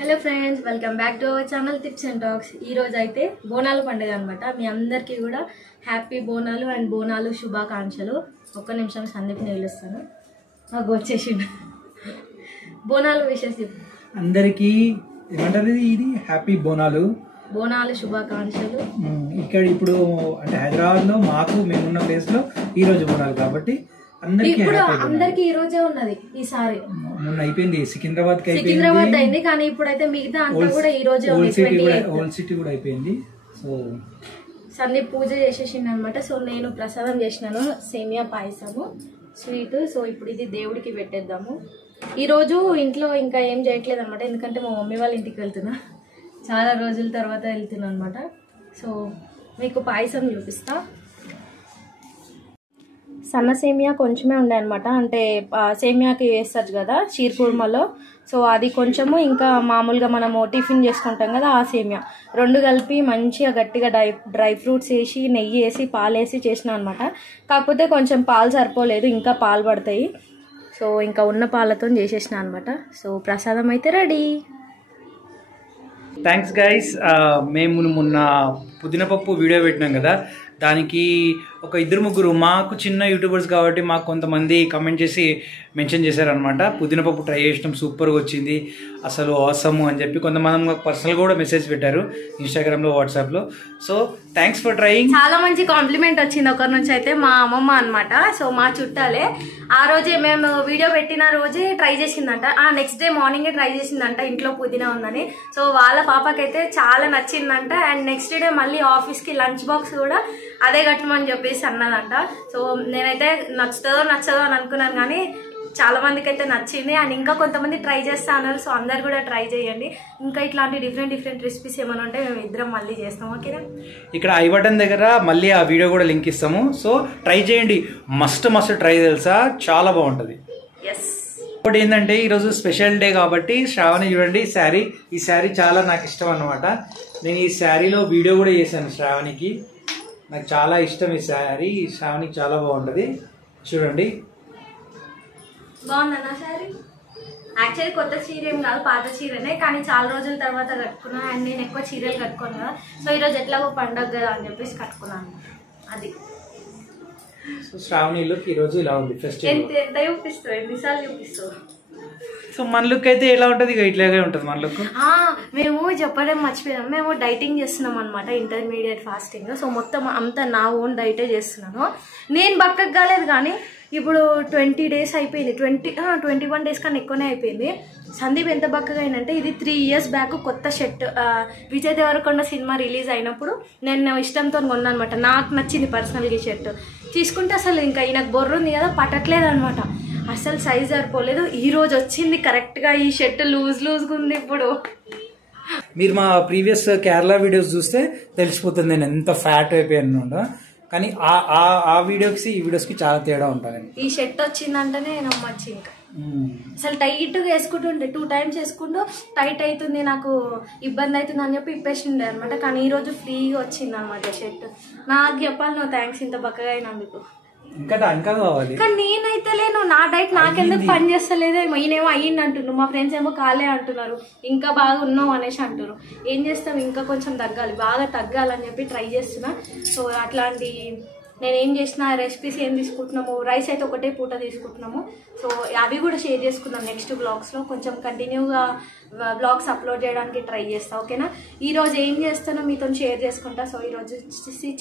Hello friends, welcome back to our channel tips and talks. ఈ రోజు అయితే బోనాల పండుగ అనమాట. మీ అందరికీ కూడా హ్యాపీ బోనాలు అండ్ బోనాలు శుభాకాంక్షలు. ఒక్క నిమిషం సందీప్ నిలుస్తాను. నాకు వచ్చేసిండు. బోనాలు విషెస్ అందరికీ ఏమంటారు, ఇది హ్యాపీ బోనాలు శుభాకాంక్షలు. ఇక్కడ ఇప్పుడు అంటే హైదరాబాద్ లో మేమున్న ప్లేస్ లో ఈ రోజు బోనాలు కాబట్టి అందరికి ఈ రోజే ఉన్నది. ఈసారి మొన్న అయిపోయింది, సికింద్రాబాద్ అయింది, కానీ ఇప్పుడైతే మిగతా అంతా కూడా ఈ రోజే ఓల్డ్ సిటీ కూడా అయిపోయింది. సో సందీప్ పూజ చేసేసిండు అనమాట. సో నేను ప్రసాదం చేసినాను, సేమియా పాయసము స్వీట్. సో ఇప్పుడు ఇది దేవుడికి పెట్టేద్దాము. ఈరోజు ఇంట్లో ఇంకా ఏం చేయట్లేదు అనమాట, ఎందుకంటే మా మమ్మీ వాళ్ళ ఇంటికి వెళ్తున్నా. చాలా రోజుల తర్వాత వెళ్తున్నా అనమాట. సో మీకు పాయసం చూపిస్తా. సన్న సేమియా కొంచెమే ఉండే అనమాట, అంటే సేమియాకి వేస్తారు కదా షీర్ కుర్మాలో. సో అది కొంచెము, ఇంకా మామూలుగా మనము టిఫిన్ చేసుకుంటాం కదా ఆ సేమియా, రెండు కలిపి మంచిగా గట్టిగా డ్రై ఫ్రూట్స్ వేసి నెయ్యి వేసి పాలు వేసి చేసిన అనమాట. కాకపోతే కొంచెం పాలు సరిపోలేదు, ఇంకా పాలు పడతాయి. సో ఇంకా ఉన్న పాలతో చేసేసిన అనమాట. సో ప్రసాదం అయితే రెడీ. Thanks guys. మేము మొన్న పుదీనా పప్పు వీడియో పెట్టినాం కదా, దానికి ఒక ఇద్దరు ముగ్గురు మాకు చిన్న యూట్యూబర్స్ కాబట్టి మాకు కొంతమంది కమెంట్ చేసి మెన్షన్ చేశారనమాట. పుదీనా పప్పు ట్రై చేసినాం, సూపర్గా వచ్చింది, అసలు అవసరము అని చెప్పి కొంతమంది మాకు పర్సనల్ కూడా మెసేజ్ పెట్టారు ఇన్స్టాగ్రామ్లో, వాట్సాప్లో. So thanks for trying. చాలా మంచి కాంప్లిమెంట్ వచ్చింది ఒకరి నుంచి అయితే, మా అమ్మమ్మ అనమాట. సో మా చుట్టాలే. ఆ రోజే మేము వీడియో పెట్టిన రోజే ట్రై చేసిందంట, నెక్స్ట్ డే మార్నింగే ట్రై చేసిందంట ఇంట్లో పుదీనా ఉందని. సో వాళ్ళ పాపకైతే చాలా నచ్చిందంట. అండ్ నెక్స్ట్ డే మళ్ళీ ఆఫీస్కి లంచ్ బాక్స్ కూడా అదే కట్టమని చెప్పేసి అన్నదంట. సో నేనైతే నచ్చదో అని అనుకున్నాను, కానీ చాలా మందికి అయితే నచ్చింది. అండ్ ఇంకా కొంతమంది ట్రై చేస్తా అన్నారు. సో అందరు కూడా ట్రై చేయండి. ఇంకా ఇట్లాంటి డిఫరెంట్ రెసిపీస్ ఏమైనా ఉంటే మేము ఇద్దరం మళ్ళీ చేస్తాం, ఓకేనా? ఇక్కడ ఐ బటన్ దగ్గర మళ్ళీ ఆ వీడియో కూడా లింక్ ఇస్తాము. సో ట్రై చేయండి, మస్ట్ ట్రై, తెలుసా, చాలా బాగుంటుంది. ఇంకోటి ఏంటంటే ఈరోజు స్పెషల్ డే కాబట్టి శ్రావణి చూడండి, ఈ శారీ చాలా నాకు ఇష్టం అన్నమాట. నేను ఈ శారీలో వీడియో కూడా చేశాను శ్రావణికి. నాకు చాలా ఇష్టం ఈ శారీ, శ్రావణికి చాలా బాగుంటుంది. చూడండి, బాగుందన్నా శారీ. యాక్చువల్లీ కొత్త చీర ఏం కాదు, పాత చీరనే, కానీ చాలా రోజుల తర్వాత కట్టుకున్నా. అండ్ నేను ఎక్కువ చీరలు కట్టుకోను కదా, సో ఈరోజు ఎట్లాగో పండగ కదా అని చెప్పేసి కట్టుకున్నాను. అది సో శ్రావణి లుక్ ఈరోజు ఇలా ఉంది. ఎంత చూపిస్తావు, ఎన్నిసార్లు చూపిస్తావు? సో మన లుక్ అయితే ఎలా ఉంటుంది, ఇట్లాగే ఉంటుంది మన లుక్. మేము చెప్పడం మర్చిపోయాము, మేము డైటింగ్ చేస్తున్నాం అనమాట, ఇంటర్మీడియట్ ఫాస్టింగ్. సో మొత్తం అంతా నా ఓన్ డైటే చేస్తున్నాను. నేను బక్కకు కాలేదు, కానీ ఇప్పుడు 20 days అయిపోయింది, 21 days కన్నా ఎక్కువనే అయిపోయింది. సందీప్ ఎంత బక్కగా అయినంటే, ఇది 3 years బ్యాక్ కొత్త shirt Vijay Deverakonda cinema release అయినప్పుడు నేను ఇష్టంతో కొన్నాను అనమాట. నాకు నచ్చింది పర్సనల్గా ఈ షర్ట్. తీసుకుంటే అసలు ఇంకా ఈయనకు బొర్ర ఉంది కదా, పట్టట్లేదు అనమాట, అసలు సైజ్ సరిపోలేదు. ఈరోజు వచ్చింది కరెక్ట్గా ఈ షర్ట్, లూజ్గా ఉంది. ఇప్పుడు మీరు మా ప్రీవియస్ కేరళ వీడియోస్ చూస్తే తెలిసిపోతుంది నేను ఎంత ఫ్యాట్ అయిపోయాను. కానీ ఆ వీడియోకి ఈ వీడియోస్కి చాలా తేడా ఉంటుంది. ఈ షర్ట్ వచ్చిందంటేనే నమ్మచ్చు. ఇంకా అసలు టైట్గా వేసుకుంటుండే, 2 times వేసుకుంటూ టైట్ అవుతుంది, నాకు ఇబ్బంది అవుతుంది అని చెప్పి ఇప్పేసిండే అనమాట. కానీ ఈరోజు ఫ్రీగా వచ్చింది అనమాట షర్ట్. నాకు చెప్పాలి నువ్వు థ్యాంక్స్, ఇంత బక్కగా అయినందుకు. ఇంకా కావాలి, కానీ నేనైతే లేను, నా డైట్ నాకెందుకు పని చేస్తలేదో. ఈయనేమో అయ్యింది అంటున్నారు, మా ఫ్రెండ్స్ ఏమో కాలే అంటున్నారు, ఇంకా బాగా ఉన్నావు అనేసి అంటున్నారు. ఏం చేస్తాం, ఇంకా కొంచెం తగ్గాలి, బాగా తగ్గాలని చెప్పి ట్రై చేస్తున్నా. సో అట్లాంటి నేనేం చేసిన రెసిపీస్ ఏం తీసుకుంటున్నాము, రైస్ అయితే ఒకటే పూట తీసుకుంటున్నాము. సో అవి కూడా షేర్ చేసుకుందాం నెక్స్ట్ బ్లాగ్స్లో. కొంచెం కంటిన్యూగా బ్లాగ్స్ అప్లోడ్ చేయడానికి ట్రై చేస్తా, ఓకేనా? ఈరోజు ఏం చేస్తానో మీతో షేర్ చేసుకుంటా. సో ఈరోజు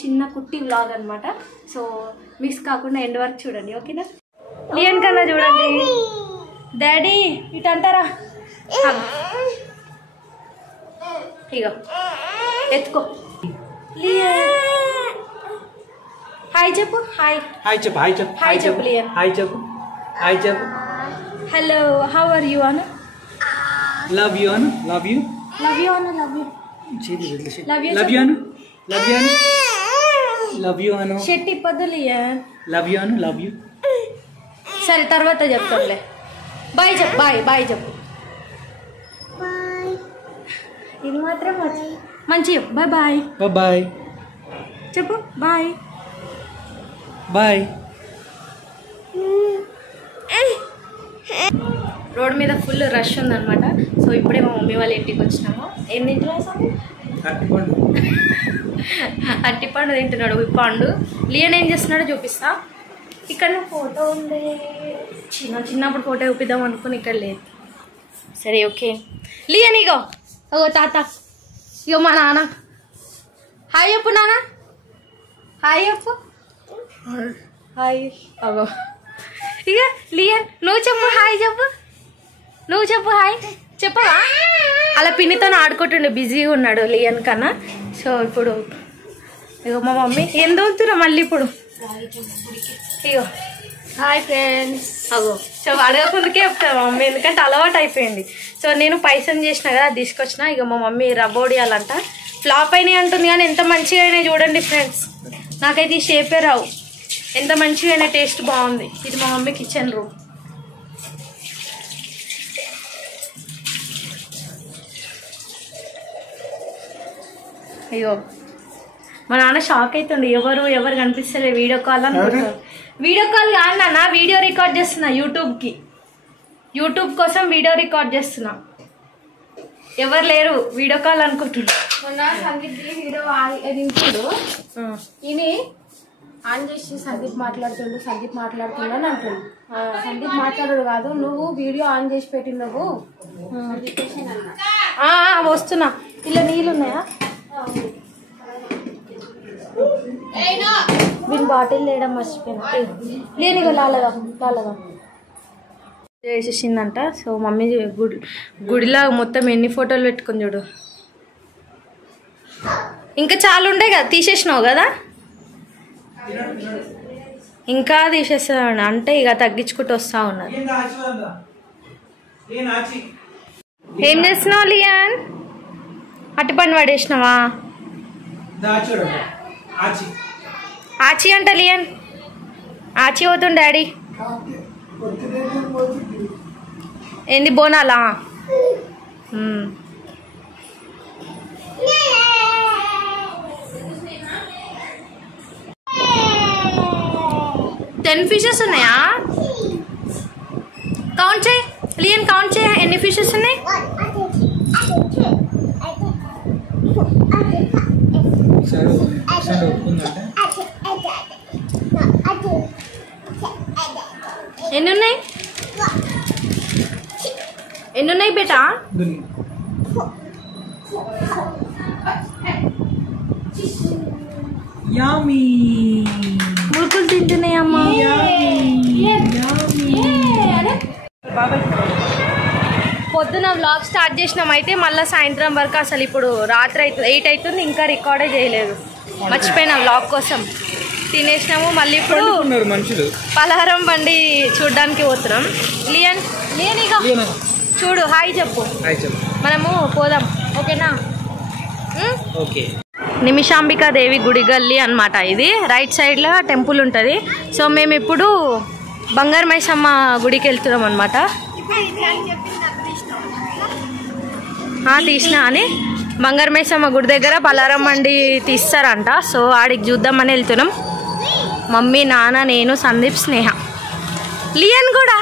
చిన్న కుట్టి వ్లాగ్ అనమాట. సో మిక్స్ కాకుండా ఎండ్ వరకు చూడండి, ఓకేనా? లియన్ కన్నా చూడండి, డాడీ ఇటు అంటారా, ఇగో ఎత్తుకో. హాయ్ చెప్పు, హాయ్ చెప్పు లియన్, హాయ్ చెప్పు. Hello, how are you Anu? Love you Anu. Love you Anu. షెట్ ఇప్పొద్దు లియన్. Love you. సరే తర్వాత చెప్తాంలే. బాయ్ చెప్పు, బాయ్ చెప్పు. ఇది మాత్రం మంచి చెప్పు. బాయ్ చెప్పు. బాయ్. రోడ్ మీద ఫుల్ రష్ ఉందన్నమాట. సో ఇప్పుడే మా మమ్మీ వాళ్ళ ఇంటికి వచ్చినాము. ఏం తింటున్నావు సార్? అట్టిపండు తింటున్నాడు. పండు. లియన్ ఏం చేస్తున్నాడో చూపిస్తా. ఇక్కడ ఫోటో ఉంది, చిన్నప్పుడు ఫోటో చూపిద్దాం అనుకుని ఇక్కడ లేదు. సరే ఓకే. లియన్ ఇగో తాత, ఇగో మా నాన్న. హాయ్ చెప్పు నాన్న, హాయ్ చెప్పు. హాయ్. అగో ఇక లియన్ నువ్వు చెప్పు హాయ్ చెప్పు, నువ్వు చెప్పు హాయ్ చెప్పవా? అలా పిన్నితో ఆడుకుంటుండే, బిజీగా ఉన్నాడు లియన్ కన్నా. సో ఇప్పుడు ఇగో మా మమ్మీ ఏం దోతున్నా మళ్ళీ ఇప్పుడు. ఇగో హాయ్ ఫ్రెండ్స్. అగో సో అడగకుందుకే చెప్తాను మా మమ్మీ, ఎందుకంటే అలవాటు అయిపోయింది. సో నేను పైసలు చేసిన కదా, అది తీసుకొచ్చిన. ఇక మా మమ్మీ రబ్బోడియాలంట. ఫ్లాప్ అయినాయి అంటుంది కానీ ఎంత మంచిగా అయినాయి చూడండి ఫ్రెండ్స్. నాకైతే ఈ షేపే రావు, ఎంత మంచిగా అయినా టేస్ట్ బాగుంది. ఇది మా మమ్మీ కిచెన్ రూమ్. అయ్యో మా నాన్న షాక్ అవుతుండే, ఎవరు కనిపిస్తలే వీడియో కాల్ అనుకుంటారు. వీడియో కాల్ కాదు నాన్న, వీడియో రికార్డ్ చేస్తున్నా యూట్యూబ్ కోసం వీడియో రికార్డ్ చేస్తున్నా. ఎవరు లేరు, వీడియో కాల్ అనుకుంటున్నా. మొన్న సందీప్ వీడియో చూడు, ఇని ఆన్ చేసి సందీప్ మాట్లాడుతుండు అని అంటుండు. సందీప్ మాట్లాడు కాదు, నువ్వు వీడియో ఆన్ చేసి పెట్టినవు అని చెప్పేసి అన్నా. వస్తున్నా. ఇలా నీళ్ళు ఉన్నాయా? వీని బాటిల్ లేయడం మర్చిపోయినా. లేనిగా లాలగా చేసేసిందంట. సో మమ్మీ గుడిలా మొత్తం ఎన్ని ఫోటోలు పెట్టుకుని చూడు. ఇంకా చాలా ఉండే కదా, తీసేసినావు కదా? ఇంకా తీసేస్తా అంటే ఇక తగ్గించుకుంటూ వస్తా ఉన్నారు. ఏం చేస్తున్నావు లియాన్? అట్టిపండు పడేసినావా? ఆచి అంట లియన్, ఆచి పోతుంది డాడీ. ఏంది బోనాలా? 10 ఫిషెస్ ఉన్నాయా? కౌంట్ చేయి లియన్, కౌంట్ చేయి ఎన్ని ఫిషెస్ ఉన్నాయి. ఎన్ని ఉన్నాయి బేటా? మురుకులు తింటున్నాయమ్మా. పొద్దున వ్లాగ్ స్టార్ట్ చేసినాం, అయితే మళ్ళీ సాయంత్రం వరకు, అసలు ఇప్పుడు రాత్రి అవుతుంది 8 అవుతుంది, ఇంకా రికార్డే చేయలేదు. మర్చిపోయినా వ్లాగ్ కోసం. తినేసినాము. మళ్ళీ ఇప్పుడు పలహారం బండి చూడడానికి పోతున్నాం. లియన్ ఇక చూడు, హాయ్ చెప్పు. మనము పోదాం, ఓకేనా? ఓకే. నిమిషాంబికా దేవి గుడి గల్లి అనమాట. ఇది రైట్ సైడ్లో టెంపుల్ ఉంటుంది. సో మేము ఇప్పుడు బంగారు మైసమ్మ గుడికి వెళ్తున్నాం అనమాట. తీసినా అని బంగారు మైసమ్మ గుడి దగ్గర పలారం మండి తీస్తారంట. సో ఆడికి చూద్దామని వెళ్తున్నాం. మమ్మీ, నాన్న, నేను, సందీప్, స్నేహ, లియన్ కూడా.